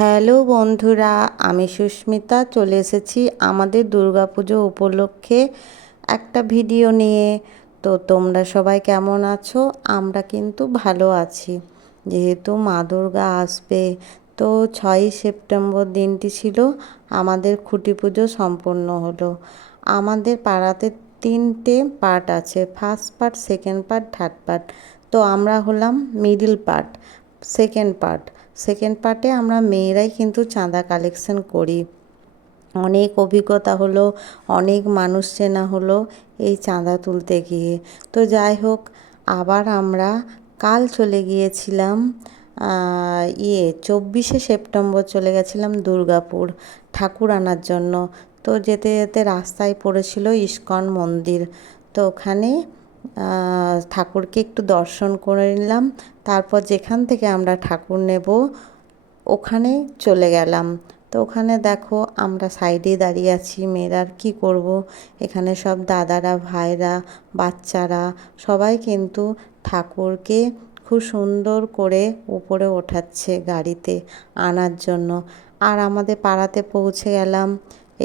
Hello বন্ধুরা, আমি সুস্মিতা চলে এসেছি আমাদের দুর্গাপুজো উপলক্ষে একটা ভিডিও নিয়ে। তো তোমরা সবাই কেমন আছো? আমরা কিন্তু ভালো আছি। যেহেতু মা দুর্গা আসবে, তো 6ই সেপ্টেম্বর দিনটি ছিল আমাদের খুঁটি পুজো সম্পন্ন হলো। আমাদের পাড়াতে 3টে পার্ট আছে, first part, second part, third part. তো আমরা হলাম মিডিল পার্ট, সেকেন্ড পার্টে আমরা মেয়েরাই কিন্তু চাঁদা কালেকশন করি। অনেক অভিজ্ঞতা হলো, অনেক মানুষ চেনা হলো এই চাঁদা তুলতে গিয়ে। তো যাই হোক, আবার আমরা কাল চলে গিয়েছিলাম 24শে সেপ্টেম্বর চলে গেছিলাম দুর্গাপুর ঠাকুর আনার জন্য। তো যেতে যেতে রাস্তায় পড়েছিল ইস্কন মন্দির। তো ওখানে ঠাকুরকে একটু দর্শন করে নিলাম। তারপর যেখান থেকে আমরা ঠাকুর নেব ওখানে চলে গেলাম। তো ওখানে দেখো আমরা সাইডে দাঁড়িয়ে আছি, মেয়েরা আর কী করবো। এখানে সব দাদারা, ভাইরা, বাচ্চারা সবাই কিন্তু ঠাকুরকে খুব সুন্দর করে উপরে ওঠাচ্ছে গাড়িতে আনার জন্য। আর আমাদের পাড়াতে পৌঁছে গেলাম।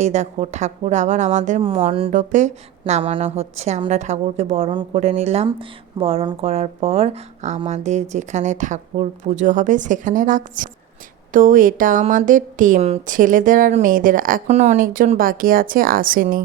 এই দেখো ঠাকুর আবার আমাদের মণ্ডপে নামানো হচ্ছে। আমরা ঠাকুরকে বরণ করে নিলাম। বরণ করার পর আমাদের যেখানে ঠাকুর পুজো হবে সেখানে রাখছি। তো এটা আমাদের টিম, ছেলেদের আর মেয়েদের। এখনও অনেকজন বাকি আছে, আসেনি।